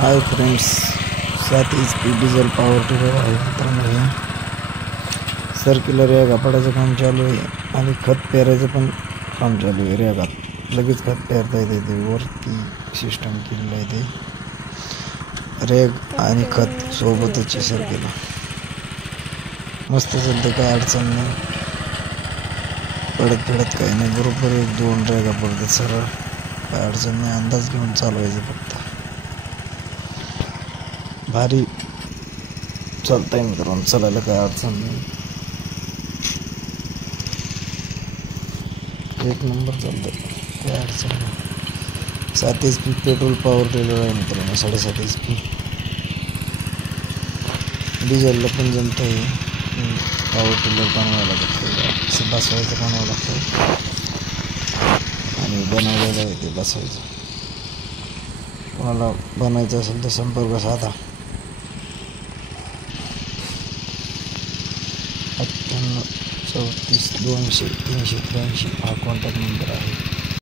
Hi friends, 7 HP diesel power tiller आहे मित्रांनो. हे सर्क्युलर रॅग कापाडाचं काम चालू आहे आणि खत पेरायचं पण काम चालू आहे. रॅगात लगेच खत पेरता येते. ते वरती सिस्टम केलेलं आहे. ते रॅग आणि खत सोबतच आहे सर्क्युलर. मस्त चालतं, काय अडचण नाही. पडत काही नाही. बरोबर 1-2 रॅगा पडतात सरळ, काय अडचण नाही. अंदाज घेऊन चालवायचं फक्त. भारी चालतंय मित्रांनो, चालायला काय अडचण नाही. एक नंबर चालतंय, काय अडचण नाही. 7 HP पेट्रोल पॉवर टिलर आहे मित्रांनो. 7.5 HP डिझेलला पण जमतं आहे. पॉवर टिलर बनवायला लागतं, असं बसवायचं बनवावं लागतं आणि बनवलेलं आहे ते बसवायचं. कोणाला बनायचं असेल तर संपर्क साधा. 98 34 200 383 हा कॉन्टॅक्ट नंबर आहे.